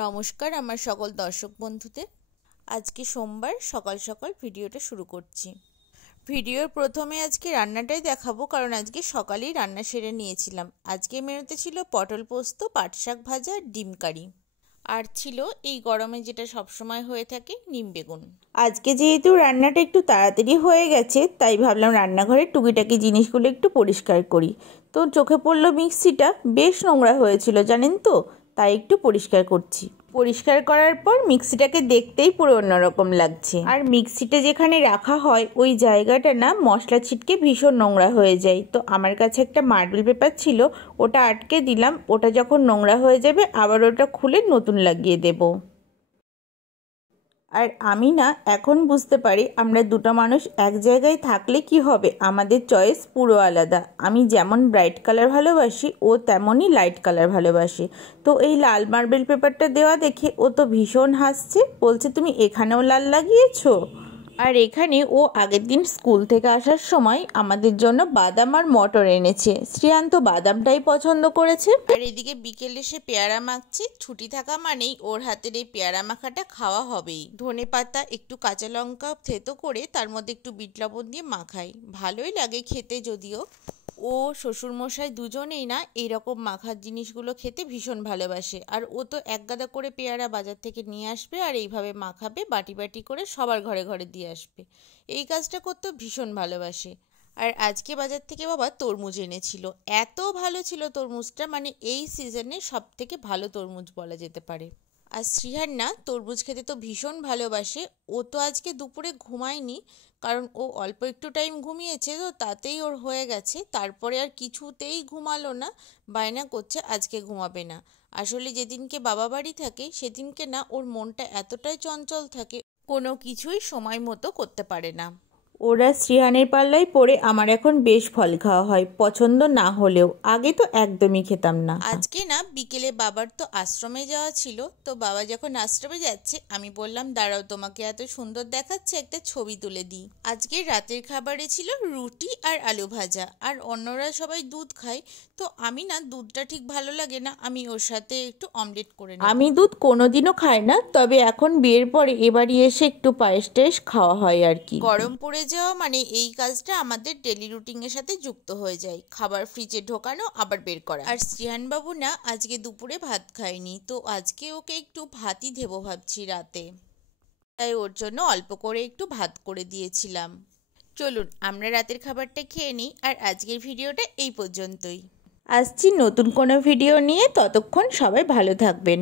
নমস্কার আমার সকল দর্শক বন্ধুদের। আজকে সোমবার সকাল সকাল ভিডিওটা শুরু করছি। ভিডিওর প্রথমে আজকে রান্নাটাই দেখাবো, কারণ আজকে সকালেই রান্না সেরে নিয়েছিলাম। আজকে মেনুতে ছিল পটল পোস্ত, পাট শাক ভাজা, ডিম কারি, আর ছিল এই গরমে যেটা সবসময় হয়ে থাকে, নিম বেগুন। আজকে যেহেতু রান্নাটা একটু তাড়াতাড়ি হয়ে গেছে, তাই ভাবলাম রান্নাঘরের টুকিটাকি জিনিসগুলো একটু পরিষ্কার করি। তো চোখে পড়লো মিক্সিটা বেশ নোংরা হয়েছিল জানেন তো, তাই একটু পরিষ্কার করছি। পরিষ্কার করার পর মিক্সিটাকে দেখতেই পুরো অন্যরকম লাগছে। আর মিক্সিটা যেখানে রাখা হয় ওই জায়গাটা না মশলা ছিটকে ভীষণ নোংরা হয়ে যায়। তো আমার কাছে একটা মার্বেল পেপার ছিল, ওটা আটকে দিলাম। ওটা যখন নোংরা হয়ে যাবে আবার ওটা খুলে নতুন লাগিয়ে দেব। আর আমি না এখন বুঝতে পারি আমরা দুটো মানুষ এক জায়গায় থাকলে কি হবে, আমাদের চয়েস পুরো আলাদা। আমি যেমন ব্রাইট কালার ভালোবাসি, ও তেমনই লাইট কালার ভালোবাসে। তো এই লাল মার্বেল পেপারটা দেওয়া দেখে ও তো ভীষণ হাসছে, বলছে তুমি এখানেও লাল লাগিয়েছো। আর এখানে ও আগের দিন স্কুল থেকে আসার সময় আমাদের জন্য বাদাম আর মটর এনেছে। শ্রেয়ান্ত বাদামটাই পছন্দ করেছে। আর এদিকে বিকেলে সে পেয়ারা মাখছে। ছুটি থাকা মানেই ওর হাতের এই পেয়ারা মাখাটা খাওয়া হবেই। ধনেপাতা, একটু কাঁচা লঙ্কা থেতো করে তার মধ্যে একটু বিট লবণ দিয়ে মাখাই, ভালোই লাগে খেতে। যদিও ও শ্বশুরমশাই দুজনেই না এইরকম মাখার জিনিসগুলো খেতে ভীষণ ভালোবাসে। আর ও তো এক গাদা করে পেয়ারা বাজার থেকে নিয়ে আসবে আর এইভাবে মাখাবে, বাটি বাটি করে সবার ঘরে ঘরে দিয়ে আসবে। এই কাজটা করতে ভীষণ ভালোবাসে। আর আজকে বাজার থেকে বাবা তরমুজ এনেছিল। এত ভালো ছিল তরমুজটা, মানে এই সিজনে সব থেকে ভালো তরমুজ বলা যেতে পারে। আর শ্রীহার না তরমুজ খেতে তো ভীষণ ভালোবাসে। ও তো আজকে দুপুরে ঘুমায়নি, কারণ ও অল্প একটু টাইম ঘুমিয়েছে, তো তাতেই ওর হয়ে গেছে। তারপরে আর কিছুতেই ঘুমালো না, বায়না করছে আজকে ঘুমাবে না। আসলে যেদিনকে বাবা বাড়ি থাকে সেদিনকে না ওর মনটা এতটাই চঞ্চল থাকে, কোনো কিছুই সময় মতো করতে পারে না। ওরা শ্রীহানের পাল্লায় পড়ে আমার এখন বেশ ফল খাওয়া হয়, পছন্দ না হলেও। আগে তো একদমই খেতাম না। আজকে না বিকেলে বাবার তো আশ্রমে যাওয়া ছিল, তো বাবা যখন আশ্রমে যাচ্ছে আমি বললাম দাঁড়াও, তোমাকে এত সুন্দর দেখাচ্ছে, একটা ছবি তুলে দিই। আজকে রাতের খাবারে ছিল রুটি আর আলু ভাজা। আর অন্যরা সবাই দুধ খায়, তো আমি না দুধটা ঠিক ভালো লাগে না, আমি ওর সাথে একটু অমলেট করে নিই। আমি দুধ কোনোদিনও খাই না, তবে এখন বিয়ের পরে এবারই এসে একটু পায়েস টায়েস খাওয়া হয় আর কি। গরম পড়ে যাওয়া মানে এই কাজটা আমাদের ডেলি রুটিনের সাথে যুক্ত হয়ে যায়, খাবার ফ্রিজে ঢোকানো আবার বের করা। আর শ্রীহান বাবু না আজকে দুপুরে ভাত খায়নি, তো আজকে ওকে একটু ভাতই দেবো ভাবছি রাতে, তাই ওর জন্য অল্প করে একটু ভাত করে দিয়েছিলাম। চলুন আমরা রাতের খাবারটা খেয়ে নিই। আর আজকের ভিডিওটা এই পর্যন্তই। আসছি নতুন কোনো ভিডিও নিয়ে, ততক্ষণ সবাই ভালো থাকবেন।